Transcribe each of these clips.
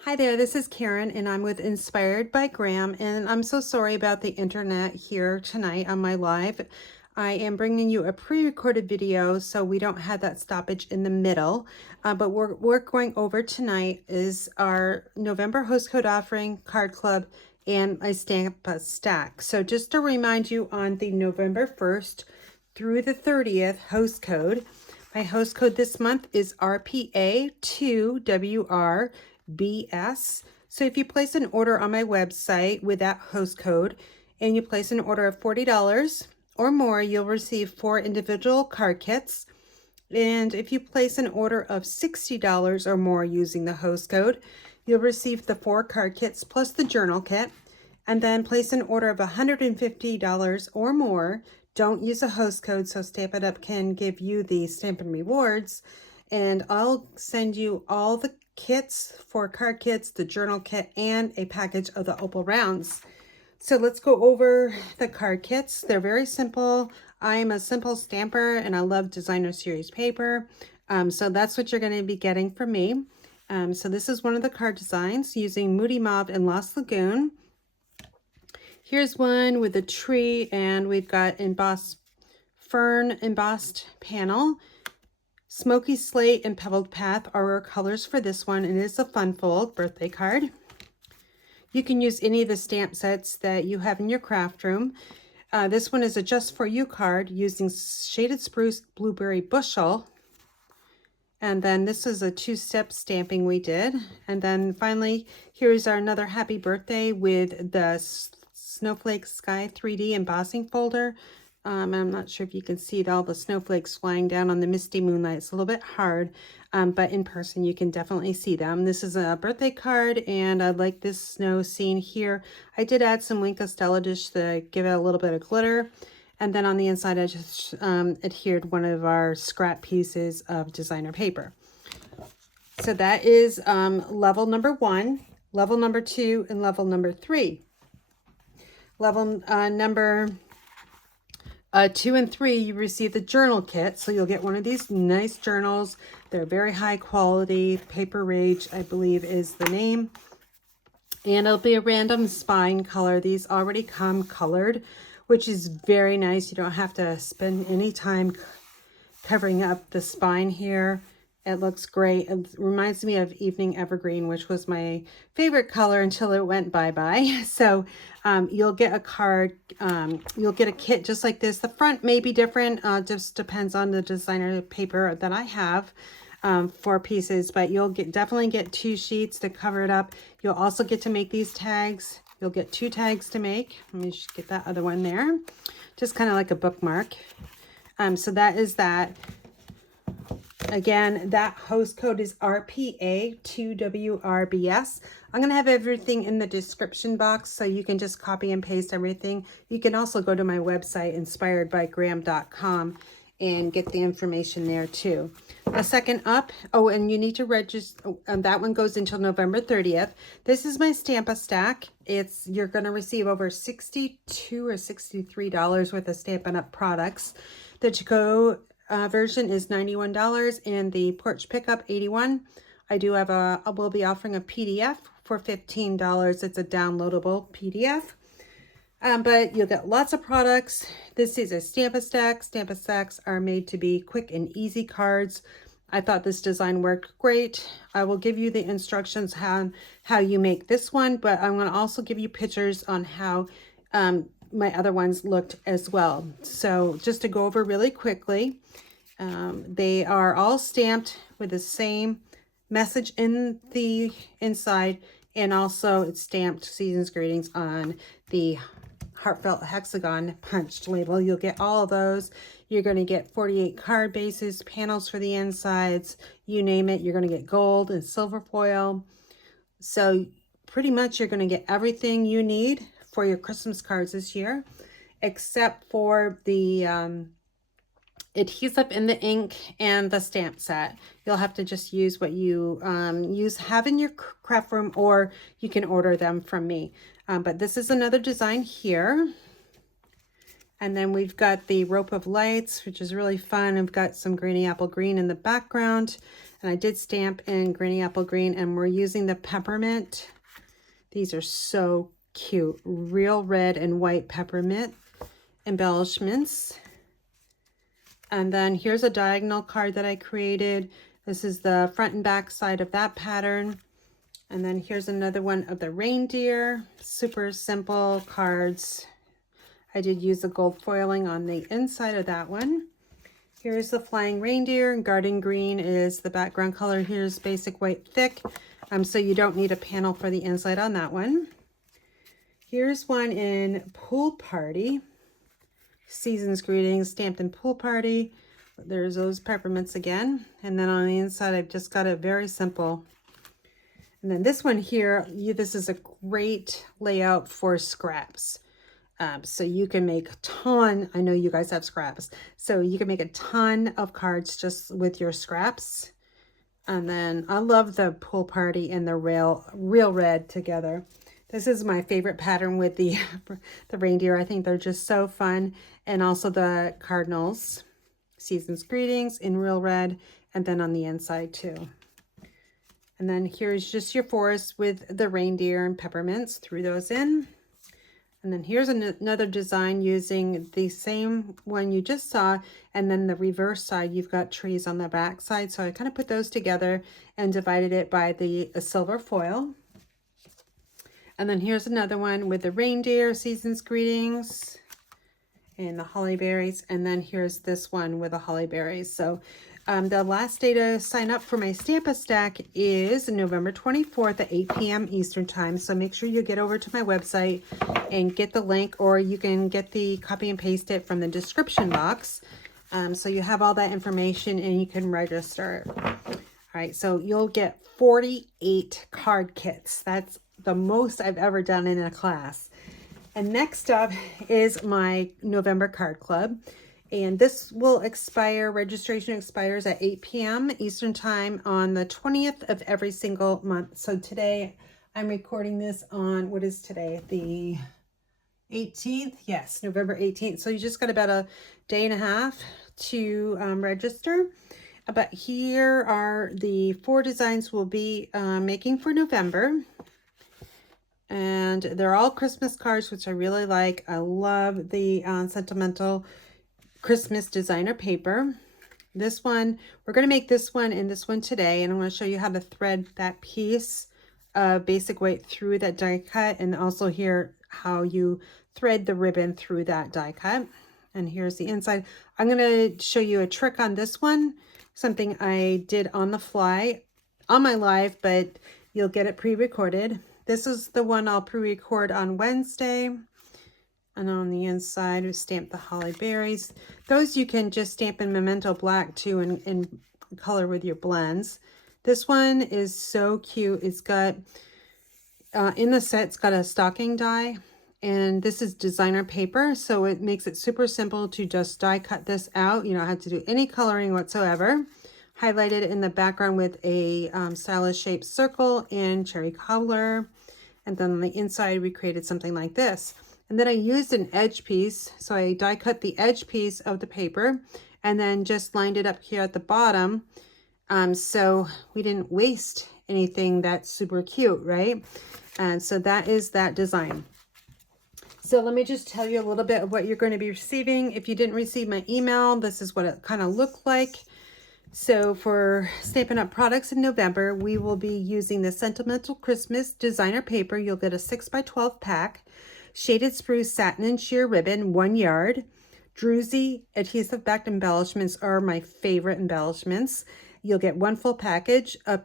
Hi there, this is Karen and I'm with Inspired by Graham, and I'm so sorry about the internet here tonight on my live. I am bringing you a pre-recorded video so we don't have that stoppage in the middle, but we're going over tonight is our November host code offering, card club, and my stamp stack. So just to remind you, on the November 1st through the 30th host code, my host code this month is RPA2WRBS. So if you place an order on my website with that host code and you place an order of $40 or more, you'll receive 4 individual card kits. And if you place an order of $60 or more using the host code, you'll receive the 4 card kits plus the journal kit. And then place an order of $150 or more. Don't use a host code, so Stampin' Up! Can give you the Stampin' Rewards. And I'll send you all the kits, 4 card kits, the journal kit, and a package of the opal rounds. So let's go over the card kits. They're very simple. I'm a simple stamper and I love designer series paper. So that's what you're going to be getting from me. So this is one of the card designs using Moody Mauve and Lost Lagoon. Here's one with a tree, and we've got embossed fern embossed panel. Smoky Slate and Pebbled Path are our colors for this one, and it is a fun fold birthday card. You can use any of the stamp sets that you have in your craft room. This one is a Just For You card using Shaded Spruce Blueberry Bushel. And then this is a 2-step stamping we did. And then finally, here's our another happy birthday with the Snowflake Sky 3D embossing folder. I'm not sure if you can see all the snowflakes flying down on the misty moonlight. It's a little bit hard, but in person you can definitely see them. This is a birthday card, and I like this snow scene here. I did add some Wink of Stella just to give it a little bit of glitter. And then on the inside, I just adhered one of our scrap pieces of designer paper. So that is level number 1, level number 2, and level number 3. Level number 2 and 3, you receive the journal kit. So you'll get one of these nice journals. They're very high quality. Paper Rage, I believe, is the name. And it'll be a random spine color. These already come colored, which is very nice. You don't have to spend any time covering up the spine here. It looks great. It reminds me of Evening Evergreen, which was my favorite color until it went bye-bye. So you'll get a card, you'll get a kit just like this. The front may be different, just depends on the designer paper that I have. 4 pieces, but you'll definitely get 2 sheets to cover it up. You'll also get to make these tags. You'll get 2 tags to make. Let me just get that other one there. Just kind of like a bookmark. So that is that. Again, that host code is RPA2WRBS. I'm going to have everything in the description box so you can just copy and paste everything. You can also go to my website, inspiredbygraham.com, and get the information there too. A second up, oh, and you need to register, that one goes until November 30th. This is my Stampa stack. You're going to receive over $62 or $63 worth of Stampin' Up! Products. The to-go version is $91 and the porch pickup $81. I will be offering a PDF for $15. It's a downloadable PDF. But you'll get lots of products. This is a Stampa stack. Stampa stacks are made to be quick and easy cards. I thought this design worked great. I will give you the instructions how you make this one, but I'm going to also give you pictures on how my other ones looked as well. So just to go over really quickly, they are all stamped with the same message in the inside, and also it's stamped Season's Greetings on the Heartfelt Hexagon punched label. You'll get all of those. You're going to get 48 card bases, panels for the insides, you name it. You're going to get gold and silver foil. So pretty much you're going to get everything you need for your Christmas cards this year, except for the adhesive in the ink and the stamp set. You'll have to just use what you have in your craft room, or you can order them from me. But this is another design here. And then we've got the Rope of Lights, which is really fun. I've got some Greeny Apple Green in the background. And I did stamp in Granny Apple Green, and we're using the peppermint. These are so cute. Real red and white peppermint embellishments. And then here's a diagonal card that I created. This is the front and back side of that pattern. And then here's another one of the reindeer. Super simple cards. I did use the gold foiling on the inside of that one. Here's the flying reindeer. Garden green is the background color. Here's basic white thick. So you don't need a panel for the inside on that one. Here's one in Pool Party. Season's Greetings, stamped in Pool Party. There's those peppermints again. And then on the inside, I've just got it very simple. And then this one here, this is a great layout for scraps. So you can make a ton. I know you guys have scraps. So you can make a ton of cards just with your scraps. And then I love the Pool Party and the Real Red together. This is my favorite pattern with the reindeer. I think they're just so fun. And also the cardinals, Season's Greetings in Real Red, and then on the inside too. And then here's just your forest with the reindeer and peppermints. Threw those in. And then here's another design using the same one you just saw. And then the reverse side, you've got trees on the back side. So I kind of put those together and divided it by the silver foil. And then here's another one with the reindeer, Season's Greetings, and the holly berries. And then here's this one with the holly berries. So the last day to sign up for my Stampin' Stack is November 24th at 8 p.m. Eastern Time. So make sure you get over to my website and get the link, or you can get the copy and paste it from the description box. So you have all that information and you can register. All right, so you'll get 48 card kits. That's the most I've ever done in a class. And next up is my November card club. And this will expire, registration expires at 8 p.m. Eastern Time on the 20th of every single month. So today I'm recording this on, what is today? The 18th? Yes, November 18th. So you just got about a day and a half to register. But here are the 4 designs we'll be making for November. And they're all Christmas cards, which I really like. I love the Sentimental Christmas designer paper. This one, we're going to make this one and this one today, and I'm going to show you how to thread that piece of basic weight through that die cut, and also here how you thread the ribbon through that die cut. And here's the inside. I'm going to show you a trick on this one, something I did on the fly on my live, but you'll get it pre-recorded. This is the one I'll pre-record on Wednesday. And on the inside, we stamp the holly berries. Those you can just stamp in Memento Black too, and color with your blends. This one is so cute. It's got, in the set, it's got a stocking die. And this is designer paper, so it makes it super simple to just die cut this out. You don't have to do any coloring whatsoever. Highlighted in the background with a stylish shaped circle and cherry cobbler. And then on the inside, we created something like this. And then I used an edge piece. So I die cut the edge piece of the paper and then just lined it up here at the bottom. So we didn't waste anything that's super cute, right? And so that is that design. So let me just tell you a little bit of what you're going to be receiving. If you didn't receive my email, this is what it kind of looked like. So for Stampin' Up! Products in November, we will be using the Sentimental Christmas designer paper. You'll get a 6x12 pack. Shaded spruce satin and sheer ribbon, 1 yard. Druzy adhesive backed embellishments are my favorite embellishments. You'll get 1 full package of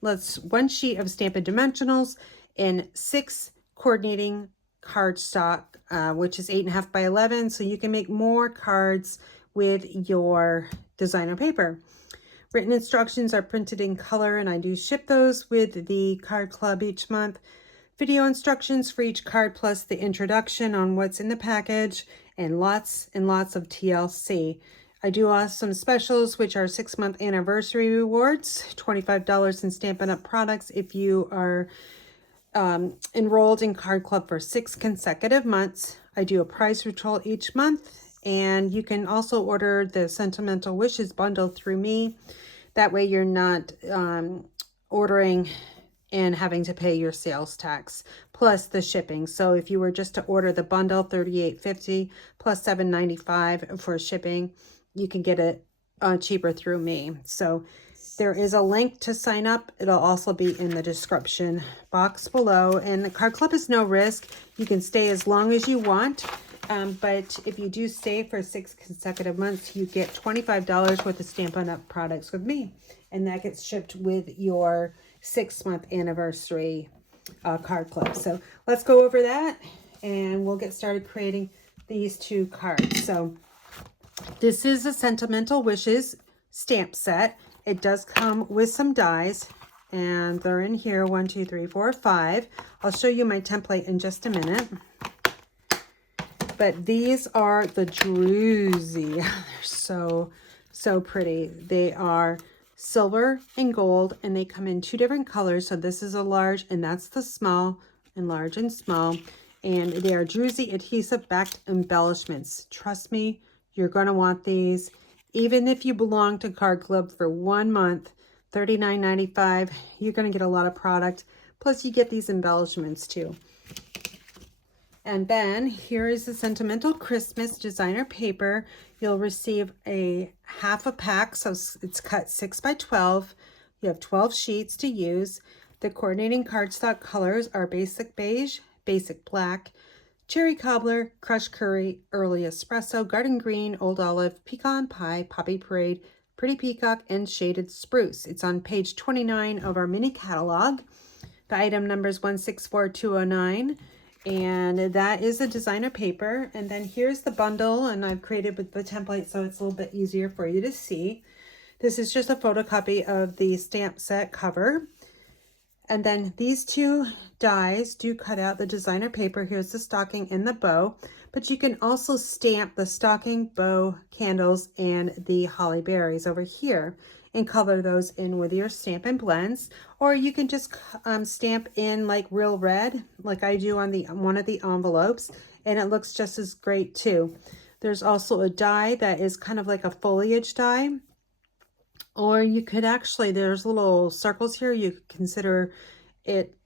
1 sheet of Stampin' Dimensionals and 6 coordinating cardstock, which is 8.5 by 11. So you can make more cards with your designer paper. Written instructions are printed in color, and I do ship those with the card club each month. Video instructions for each card plus the introduction on what's in the package, and lots of TLC. I do some specials, which are 6-month anniversary rewards, $25 in Stampin' Up! Products if you are enrolled in Card Club for 6 consecutive months. I do a prize patrol each month, and you can also order the Sentimental Wishes bundle through me. That way you're not ordering and having to pay your sales tax plus the shipping. So if you were just to order the bundle, $38.50 plus $7.95 for shipping, you can get it cheaper through me. So there is a link to sign up. It'll also be in the description box below. And the card club is no risk. You can stay as long as you want. But if you do stay for 6 consecutive months, you get $25 worth of Stampin' Up! Products with me. And that gets shipped with your 6-month anniversary card club. So let's go over that and we'll get started creating these 2 cards. So this is a Sentimental Wishes stamp set. It does come with some dies, and they're in here, 1, 2, 3, 4, 5. I'll show you my template in just a minute. But these are the Druzy. They're so pretty. They are silver and gold, and they come in 2 different colors. So this is a large, and that's the small, and large and small. And they are Druzy adhesive backed embellishments. Trust me, you're going to want these. Even if you belong to Card Club for 1 month, $39.95, you're going to get a lot of product. Plus, you get these embellishments too. And then here is the Sentimental Christmas designer paper. You'll receive a half a pack, so it's cut 6 by 12. You have 12 sheets to use. The coordinating cardstock colors are basic beige, basic black, cherry cobbler, crushed curry, early espresso, garden green, old olive, pecan pie, poppy parade, pretty peacock, and shaded spruce. It's on page 29 of our mini catalog. The item number is 164209, and that is the designer paper. And then here's the bundle, and I've created with the template so it's a little bit easier for you to see. This is just a photocopy of the stamp set cover. And then these 2 dies do cut out the designer paper. Here's the stocking and the bow. But you can also stamp the stocking, bow, candles, and the holly berries over here and color those in with your Stampin' Blends. Or you can just stamp in like real red, like I do on one of the envelopes, and it looks just as great too. There's also a die that is kind of like a foliage die. Or you could actually, there's little circles here. You could consider it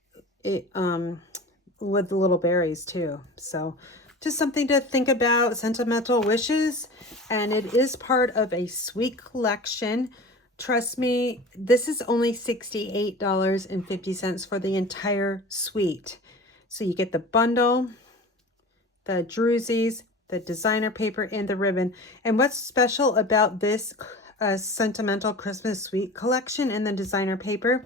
with the little berries too. So just something to think about, Sentimental Wishes. And it is part of a suite collection. Trust me, this is only $68.50 for the entire suite. So you get the bundle, the Druzys, the designer paper, and the ribbon. And what's special about this Sentimental Christmas Suite collection and the designer paper,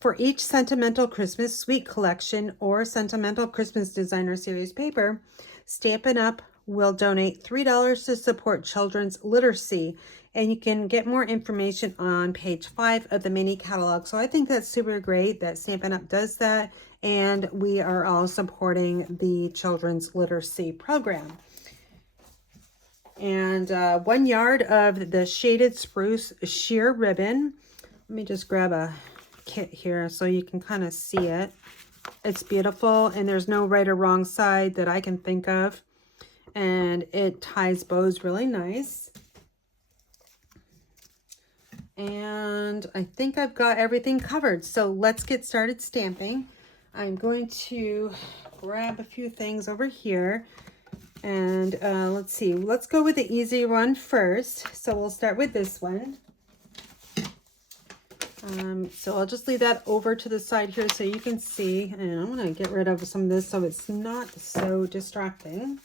for each Sentimental Christmas Suite collection or Sentimental Christmas Designer Series paper, Stampin' Up! Will donate $3 to support children's literacy. And you can get more information on page 5 of the mini catalog. So I think that's super great that Stampin' Up! Does that, and we are all supporting the children's literacy program. And 1 yard of the shaded spruce sheer ribbon. Let me just grab a kit here so you can kind of see it. It's beautiful, and there's no right or wrong side that I can think of. And it ties bows really nice. And I think I've got everything covered. So let's get started stamping. I'm going to grab a few things over here. And let's see, let's go with the easy one first. So we'll start with this one. So I'll just leave that over to the side here so you can see. And I'm going to get rid of some of this so it's not so distracting.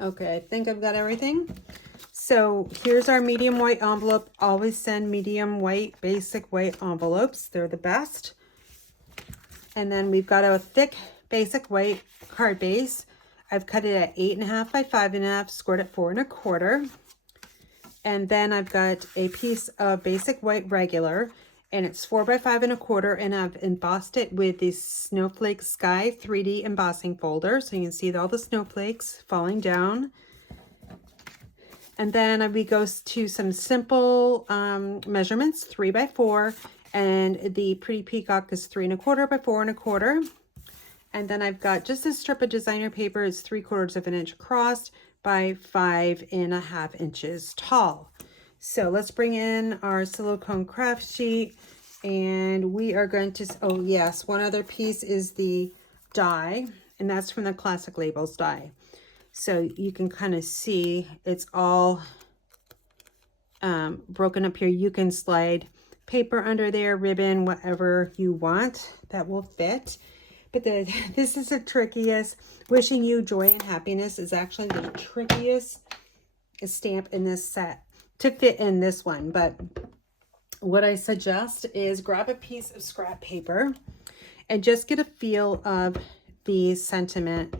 Okay, I think I've got everything. So here's our medium white envelope. Always send medium white, basic white envelopes. They're the best. And then we've got a thick basic white card base. I've cut it at 8.5 by 5.5, scored at 4 1/4. And then I've got a piece of basic white regular, and it's 4 by 5 1/4, and I've embossed it with this Snowflake Sky 3D embossing folder, so you can see all the snowflakes falling down. And then we go to some simple measurements, 3 by 4, and the Pretty Peacock is 3 1/4 by 4 1/4. And then I've got just a strip of designer paper. It's 3/4 of an inch across, by 5.5 inches tall. So let's bring in our silicone craft sheet, and we are going to, oh yes, one other piece is the die, and that's from the Classic Labels die. So you can kind of see it's all broken up here. You can slide paper under there, ribbon, whatever you want that will fit. But this is the trickiest. Wishing you joy and happiness is actually the trickiest stamp in this set to fit in this one. But what I suggest is grab a piece of scrap paper and just get a feel of the sentiment,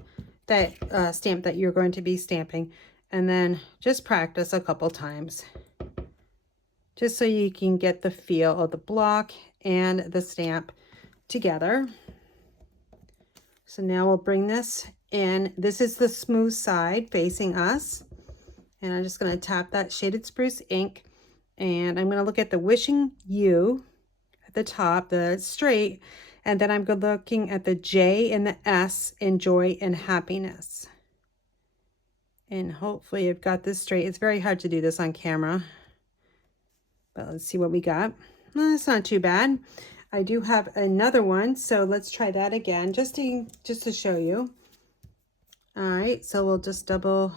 that stamp that you're going to be stamping, and then just practice a couple times just so you can get the feel of the block and the stamp together. So now we'll bring this in. This is the smooth side facing us. And I'm just going to tap that Shaded Spruce ink. And I'm going to look at the Wishing You at the top, the straight. And then I'm looking at the J and the S in joy and happiness. And hopefully I've got this straight. It's very hard to do this on camera. But let's see what we got. Well, that's not too bad. I do have another one, so let's try that again, just to show you. All right, so we'll just double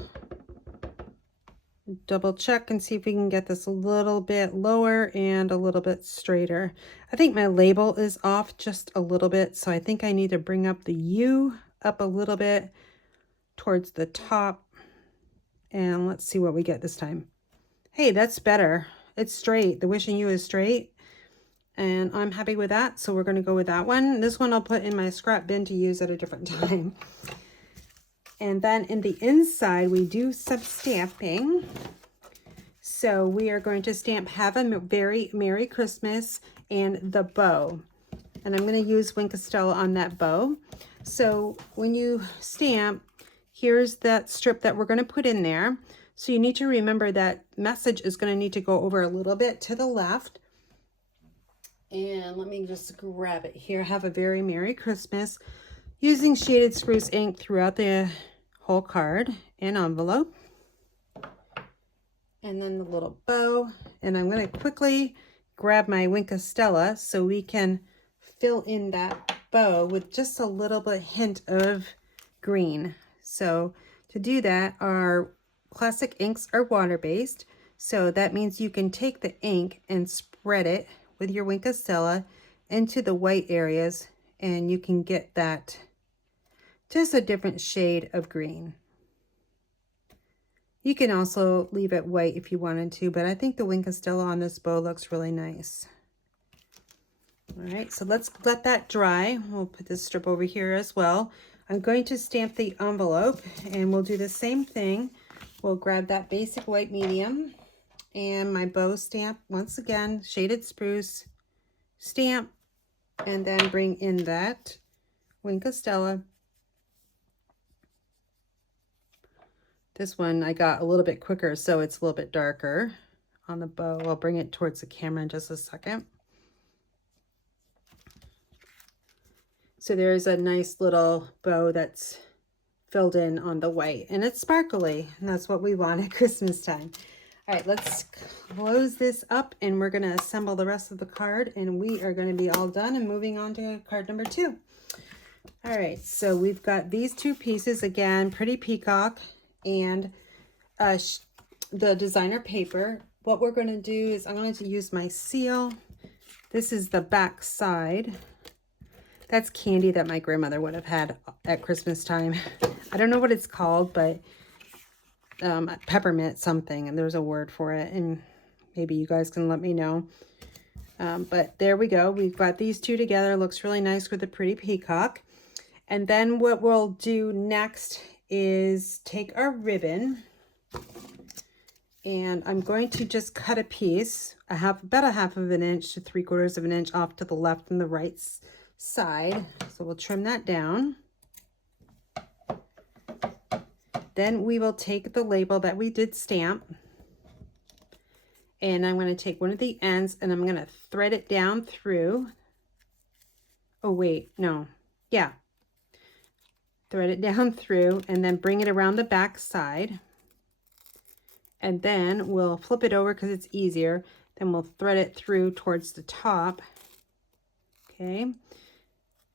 check and see if we can get this a little bit lower and a little bit straighter. I think my label is off just a little bit, so I think I need to bring up the U up a little bit towards the top. And let's see what we get this time. Hey, that's better. It's straight. The Wishing You is straight. And I'm happy with that, so we're going to go with that one. This one I'll put in my scrap bin to use at a different time. And then in the inside, we do some stamping. So we are going to stamp Have a Very Merry Christmas and the bow. And I'm going to use Wink of Stella on that bow. So when you stamp, here's that strip that we're going to put in there. So you need to remember that message is going to need to go over a little bit to the left. And let me just grab it here. Have a Very Merry Christmas, using Shaded Spruce ink throughout the whole card and envelope. And then the little bow. And I'm going to quickly grab my Wink of Stella so we can fill in that bow with just a little bit hint of green. So to do that, our classic inks are water-based. So that means you can take the ink and spread it with your Wink of Stella into the white areas, and you can get that just a different shade of green. You can also leave it white if you wanted to, but I think the Wink of Stella on this bow looks really nice. All right, so let's let that dry. We'll put this strip over here as well. I'm going to stamp the envelope, and we'll do the same thing. We'll grab that basic white medium and my bow stamp, once again, Shaded Spruce stamp, and then bring in that Wink of Stella. This one I got a little bit quicker, so it's a little bit darker on the bow. I'll bring it towards the camera in just a second. So there's a nice little bow that's filled in on the white, and it's sparkly, and that's what we want at Christmas time. All right, let's close this up, and we're going to assemble the rest of the card, and we are going to be all done and moving on to card number 2. All right, so we've got these two pieces again, Pretty Peacock and the designer paper. What we're going to do is I'm going to use my seal. This is the back side. That's candy that my grandmother would have had at Christmas time. I don't know what it's called, but peppermint something, and there's a word for it, and maybe you guys can let me know. But there we go. We've got these two together. Looks really nice with the Pretty Peacock. And then what we'll do next is take our ribbon, and I'm going to just cut a piece, about a half of an inch to 3/4 of an inch off to the left and the right side. So we'll trim that down. Then we will take the label that we did stamp, and I'm going to take one of the ends and I'm going to thread it down through. Oh wait, no. Yeah. Thread it down through and then bring it around the back side. And then we'll flip it over because it's easier. Then we'll thread it through towards the top. Okay.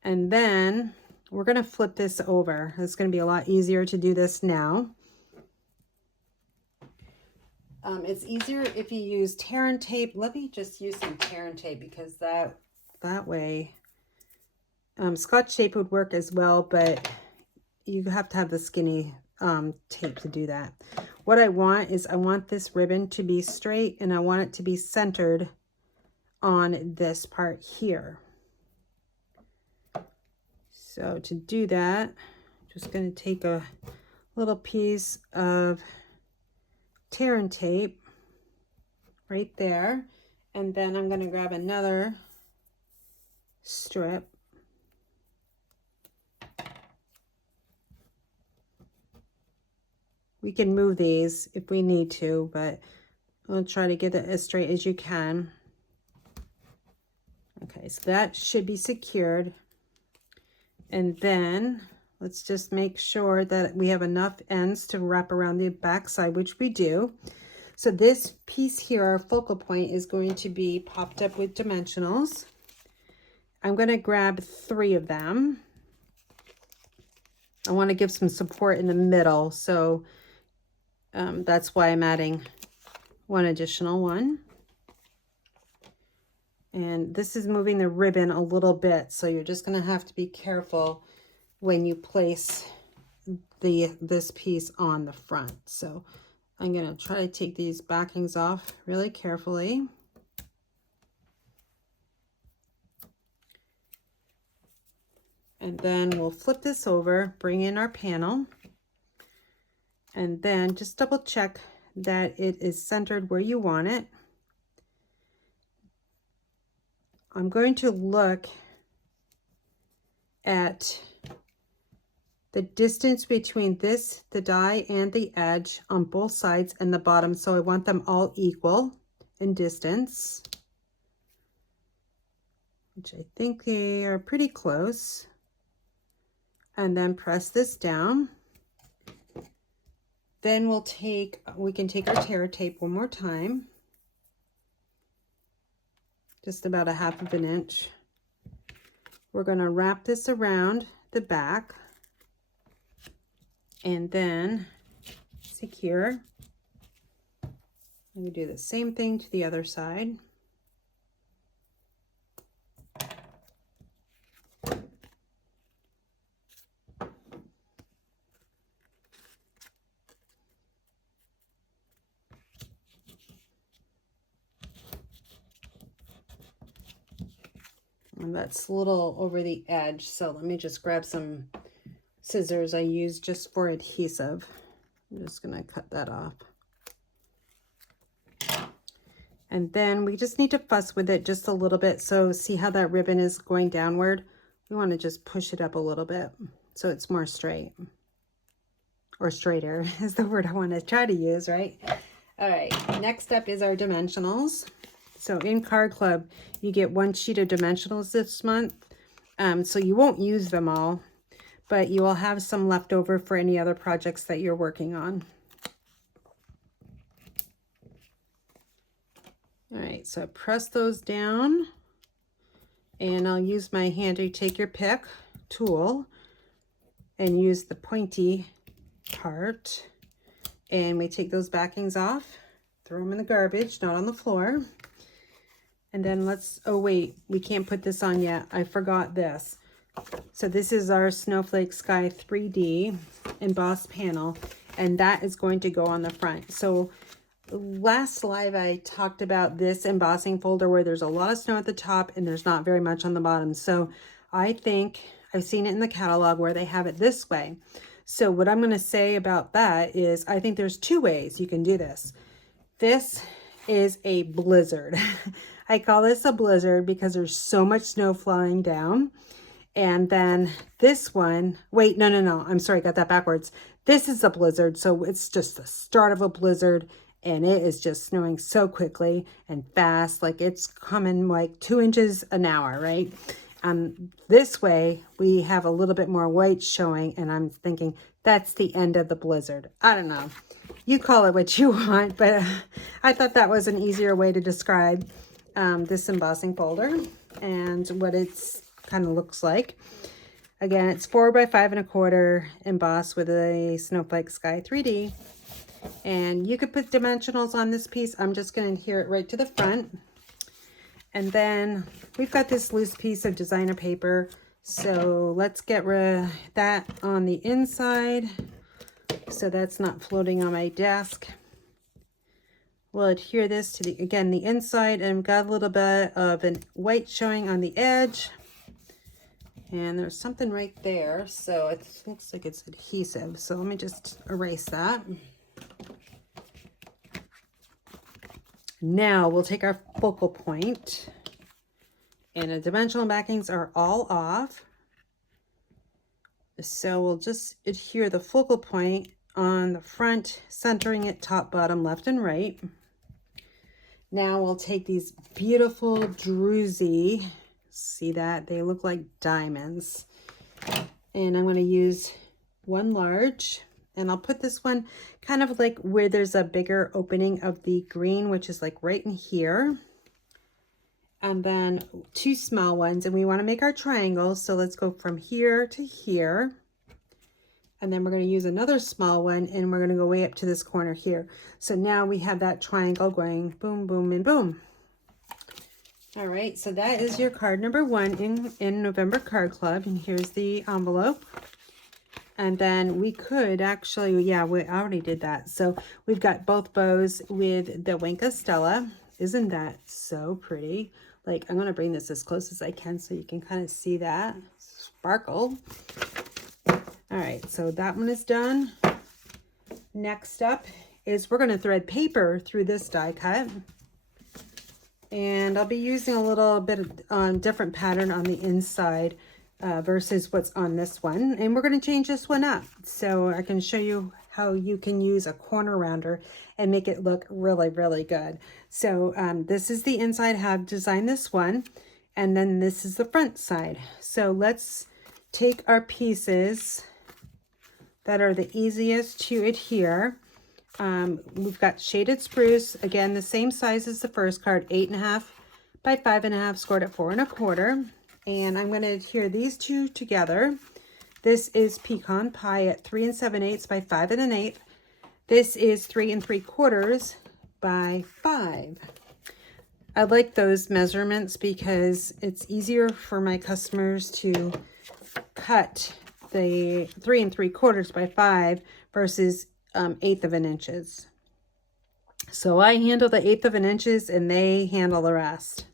And then we're going to flip this over. It's going to be a lot easier to do this now. It's easier if you use tear and tape. Let me just use some tear and tape because that way Scotch tape would work as well, but you have to have the skinny tape to do that. What I want is I want this ribbon to be straight and I want it to be centered on this part here. So to do that, I'm just going to take a little piece of tear and tape right there, and then I'm going to grab another strip. We can move these if we need to, but I'll try to get it as straight as you can. Okay, so that should be secured. And then let's just make sure that we have enough ends to wrap around the back side, which we do. So this piece here, our focal point, is going to be popped up with dimensionals. I'm going to grab 3 of them. I want to give some support in the middle, so that's why I'm adding 1 additional one. And this is moving the ribbon a little bit, so you're just going to have to be careful when you place this piece on the front. So I'm going to try to take these backings off really carefully. And then we'll flip this over, bring in our panel, and then just double check that it is centered where you want it. I'm going to look at the distance between this, the die, and the edge on both sides and the bottom. So I want them all equal in distance, which I think they are pretty close. And then press this down. Then we can take our tear tape one more time. Just about a 1/2 inch. We're going to wrap this around the back and then secure. And we do the same thing to the other side. And that's a little over the edge, so let me just grab some scissors I use just for adhesive. I'm just going to cut that off. And then we just need to fuss with it just a little bit. So see how that ribbon is going downward? We want to just push it up a little bit so it's more straight. Or straighter is the word I want to try to use, right? All right, next up is our dimensionals. So in Card Club, you get 1 sheet of dimensionals this month. So you won't use them all, but you will have some left over for any other projects that you're working on. All right, so press those down, and I'll use my handy take your pick tool and use the pointy part. And we take those backings off, throw them in the garbage, not on the floor. And then oh wait, we can't put this on yet. I forgot this. So this is our Snowflake Sky 3D embossed panel, and that is going to go on the front. So last live I talked about this embossing folder where there's a lot of snow at the top and there's not very much on the bottom. So I think I've seen it in the catalog where they have it this way. So what I'm going to say about that is I think there's 2 ways you can do this. This is a blizzard. I call this a blizzard because there's so much snow flying down. And then this one, wait, no, I'm sorry, got that backwards. This is a blizzard, so it's just the start of a blizzard, and it is just snowing so quickly and fast, like it's coming like 2 inches an hour, right? This way, we have a little bit more white showing, and I'm thinking that's the end of the blizzard. I don't know. You call it what you want, but I thought that was an easier way to describe this embossing folder and what it's kind of looks like. Again, it's 4 by 5 1/4 embossed with a Snowflake Sky 3D. And you could put dimensionals on this piece. I'm just going to adhere it right to the front. And then we've got this loose piece of designer paper. So let's get rid of that on the inside, so that's not floating on my desk. We'll adhere this to the, again, the inside, and we've got a little bit of an white showing on the edge. And there's something right there, so it looks like it's adhesive. So let me just erase that. Now we'll take our focal point, and the dimensional backings are all off. So we'll just adhere the focal point on the front, centering it top, bottom, left, and right. Now we'll take these beautiful druzy, see that? They look like diamonds. And I'm going to use one large, and I'll put this one kind of like where there's a bigger opening of the green, which is like right in here. And then 2 small ones, and we want to make our triangles. So let's go from here to here. And then we're going to use another small one, and we're going to go way up to this corner here. So now we have that triangle going boom, boom, and boom. All right, so that is your card number 1 in November Card Club. And here's the envelope. And then we could actually, yeah, we already did that. So we've got both bows with the Wink of Stella. Isn't that so pretty? Like, I'm going to bring this as close as I can so you can kind of see that sparkle. All right, so that one is done. Next up is we're going to thread paper through this die cut. And I'll be using a little bit of different pattern on the inside versus what's on this one. And we're going to change this one up so I can show you how you can use a corner rounder and make it look really, really good. So this is the inside, how I've designed this one. And then this is the front side. So let's take our pieces that are the easiest to adhere. We've got shaded spruce, again, the same size as the first card, 8.5 by 5.5, scored at 4 1/4. And I'm going to adhere these two together. This is pecan pie at 3 7/8 by 5 1/8. This is 3 3/4 by 5. I like those measurements because it's easier for my customers to cut the 3 3/4 by 5 versus 1/8 of an inches. So I handle the 1/8 of an inches and they handle the rest.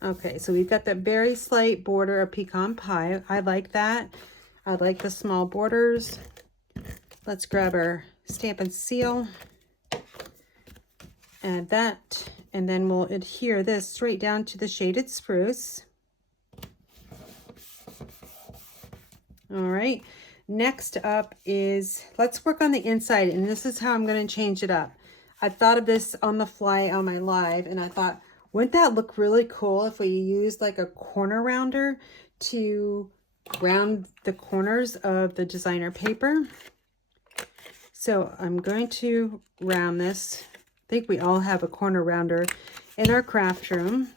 Okay, so we've got that very slight border of pecan pie. I like that. I like the small borders. Let's grab our Stampin' seal. Add that, and then we'll adhere this straight down to the shaded spruce. All right, next up is, let's work on the inside, and this is how I'm going to change it up. I thought of this on the fly on my live, and I thought, wouldn't that look really cool if we used like a corner rounder to round the corners of the designer paper? So I'm going to round this. I think we all have a corner rounder in our craft room.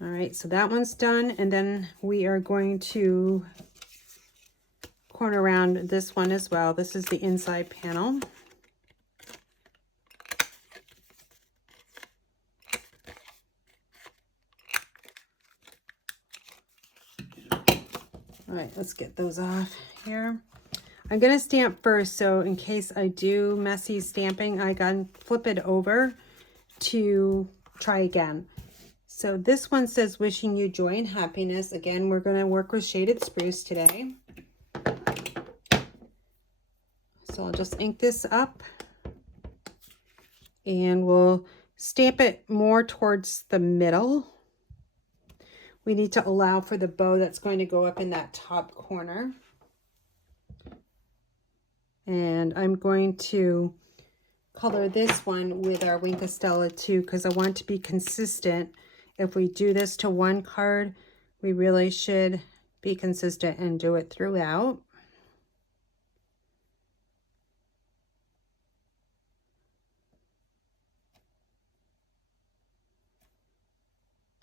All right, so that one's done, and then we are going to corner round this one as well. This is the inside panel. All right, let's get those off here. I'm going to stamp first, so in case I do messy stamping, I can flip it over to try again. So this one says, wishing you joy and happiness. Again, we're going to work with shaded spruce today. So I'll just ink this up, and we'll stamp it more towards the middle. We need to allow for the bow that's going to go up in that top corner. And I'm going to color this one with our Wink of Stella too, because I want to be consistent. If we do this to one card, we really should be consistent and do it throughout.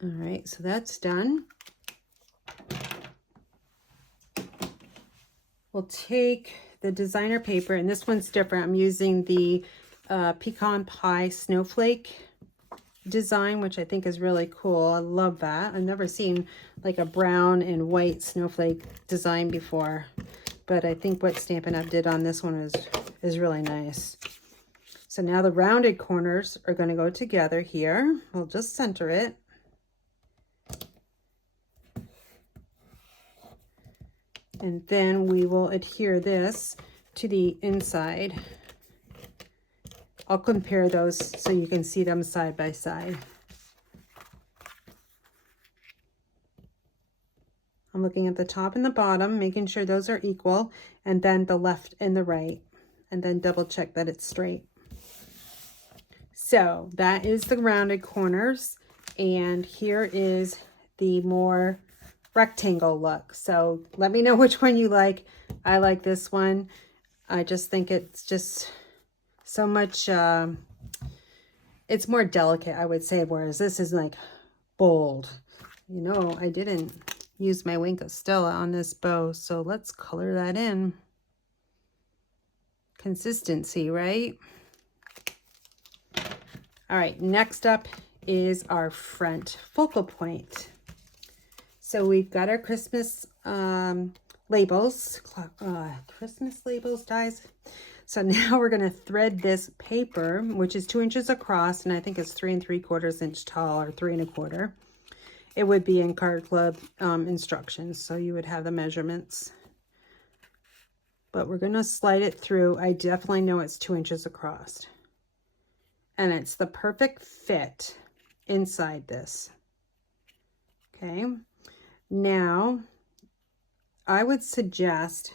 All right, so that's done. We'll take the designer paper, and this one's different. I'm using the pecan pie snowflake design, which I think is really cool. I love that. I've never seen like a brown and white snowflake design before, but I think what Stampin' Up! Did on this one is really nice. So now the rounded corners are going to go together here. We'll just center it. And then we will adhere this to the inside. I'll compare those so you can see them side by side. I'm looking at the top and the bottom, making sure those are equal, and then the left and the right, and then double check that it's straight. So that is the rounded corners, and here is the more rectangle look. So let me know which one you like. I like this one. I just think it's just so much, it's more delicate, I would say, whereas this is like bold. You know, I didn't use my Wink of Stella on this bow, so let's color that in. Consistency, right? All right, next up is our front focal point. So we've got our Christmas labels, Christmas labels dies. So now we're going to thread this paper, which is 2 inches across, and I think it's 3 3/4 inch tall, or 3 1/4. It would be in Card Club instructions, so you would have the measurements. But we're going to slide it through. I definitely know it's 2 inches across. And it's the perfect fit inside this. Okay. Now, I would suggest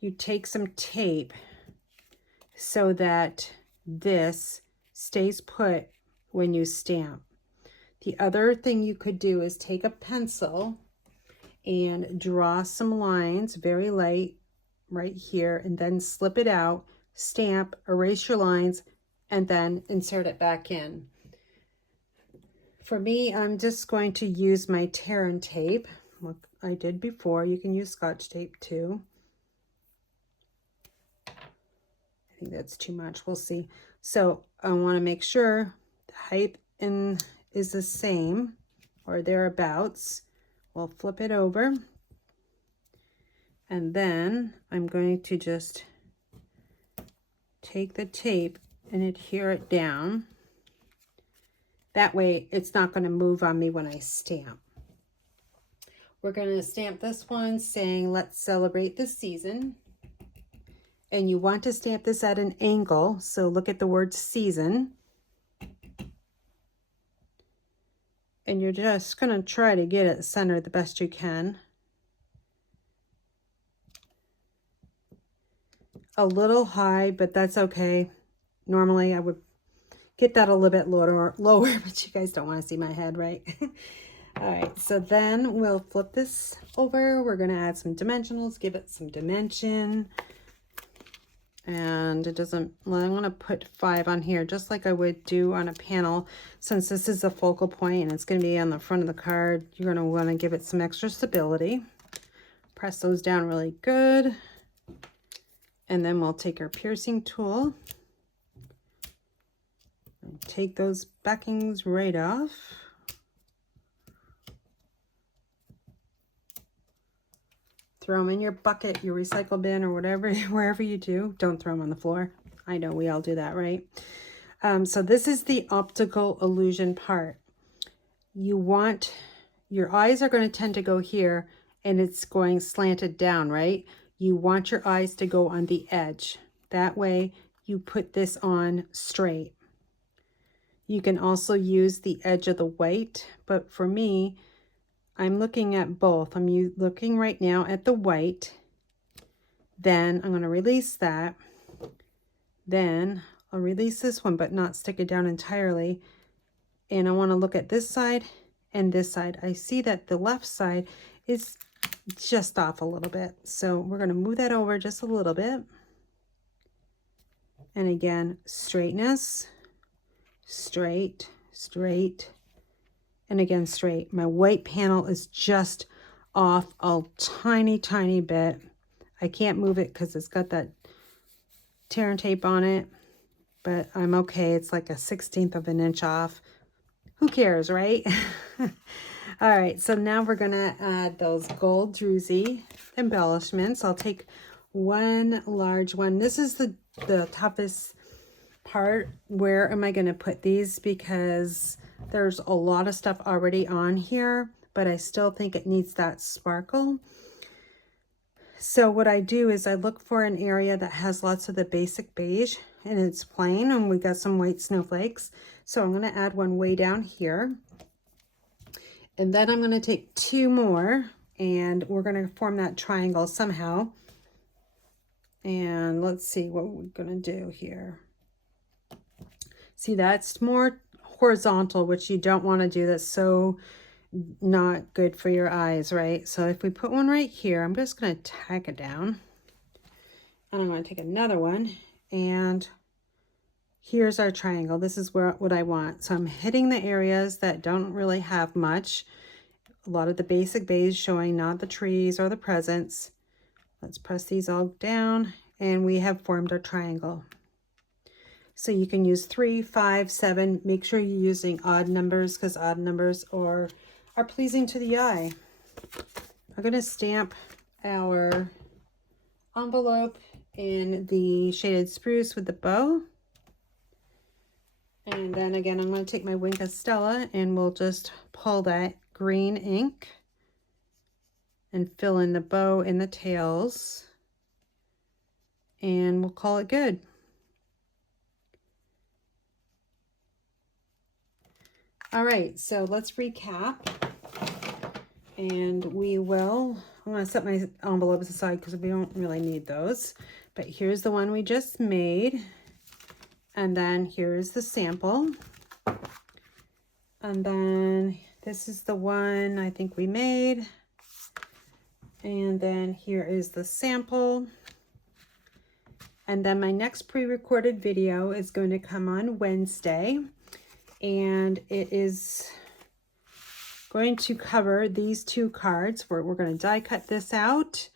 you take some tape so that this stays put when you stamp. The other thing you could do is take a pencil and draw some lines, very light, right here, and then slip it out, stamp, erase your lines, and then insert it back in. For me, I'm just going to use my tear and tape. Look, I did before. You can use Scotch tape too. I think that's too much. We'll see. So I want to make sure the height is the same or thereabouts. We'll flip it over. And then I'm going to just take the tape and adhere it down. That way it's not going to move on me when I stamp. We're going to stamp this one saying, let's celebrate the season. And you want to stamp this at an angle. So look at the word season. And you're just going to try to get it centered the best you can. A little high, but that's okay. Normally I would get that a little bit lower, but you guys don't want to see my head, right? All right, so then we'll flip this over. We're going to add some dimensionals, give it some dimension. And it doesn't, well, I'm going to put 5 on here, just like I would do on a panel. Since this is a focal point and it's going to be on the front of the card, you're going to want to give it some extra stability. Press those down really good. And then we'll take our piercing tool and take those backings right off. Throw them in your bucket, your recycle bin, or whatever, wherever you do. Don't throw them on the floor. I know we all do that, right? So this is the optical illusion part. You want, your eyes are going to tend to go here, and it's going slanted down, right? You want your eyes to go on the edge. That way you put this on straight. You can also use the edge of the white, but for me, I'm looking at both. I'm looking right now at the white. Then I'm going to release that. Then I'll release this one, but not stick it down entirely. And I want to look at this side and this side. I see that the left side is just off a little bit. So we're going to move that over just a little bit. And again, straightness, straight, straight. and again straight. My white panel is just off a tiny, tiny bit. I can't move it because it's got that tear and tape on it, but I'm okay. It's like a 1/16 of an inch off. Who cares, right? All right, so now we're gonna add those gold druzy embellishments. I'll take one large one. This is the toughest part. Where am I gonna put these? Because there's a lot of stuff already on here, but I still think it needs that sparkle. So what I do is I look for an area that has lots of the basic beige and it's plain, and we got some white snowflakes. So I'm going to add one way down here. And then I'm going to take two more and we're going to form that triangle somehow. And let's see what we're going to do here. See, that's more horizontal, which you don't want to do. That's so not good for your eyes, right? So if we put one right here, I'm just going to tack it down. And I'm going to take another one, and here's our triangle. This is what I want. So I'm hitting the areas that don't really have much. A lot of the basic beige showing, not the trees or the presents. Let's press these all down, and we have formed our triangle. So you can use 3, 5, 7. Make sure you're using odd numbers because odd numbers are pleasing to the eye. I'm going to stamp our envelope in the shaded spruce with the bow. And then again, I'm going to take my Wink of Stella and we'll just pull that green ink and fill in the bow and the tails. And we'll call it good. All right, so let's recap. And I'm going to set my envelopes aside because we don't really need those. But here's the one we just made. And then here's the sample. And then this is the one I think we made. And then here is the sample. And then my next pre-recorded video is going to come on Wednesday. And it is going to cover these two cards. We're going to die cut this out,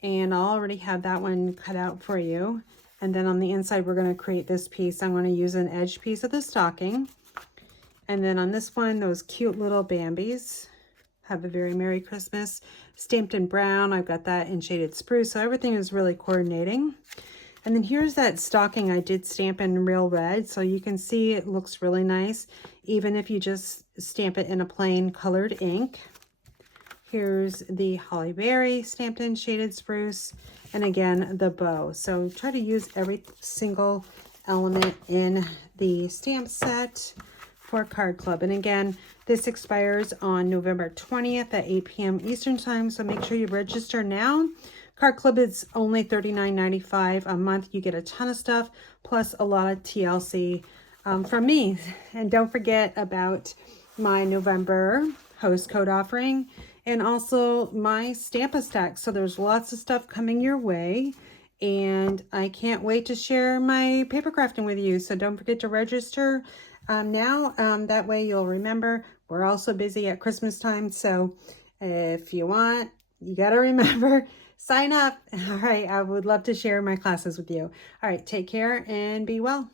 and I'll already have that one cut out for you. And then on the inside, we're going to create this piece. I'm going to use an edge piece of the stocking. And then on this one, those cute little Bambis. Have a very Merry Christmas. Stamped in brown. I've got that in shaded spruce. So everything is really coordinating. And then here's that stocking I did stamp in real red. So you can see it looks really nice, even if you just stamp it in a plain colored ink. Here's the Holly Berry stamped in shaded spruce. And again, the bow. So try to use every single element in the stamp set for Card Club. And again, this expires on November 20th at 8 p.m. Eastern Time. So make sure you register now. Card Club is only $39.95 a month. You get a ton of stuff, plus a lot of TLC from me. And don't forget about my November host code offering and also my Stamp-A-Stack. So there's lots of stuff coming your way. And I can't wait to share my paper crafting with you. So don't forget to register now. That way you'll remember. We're also busy at Christmas time. So if you want, you got to remember, sign up. All right. I would love to share my classes with you. All right. Take care and be well.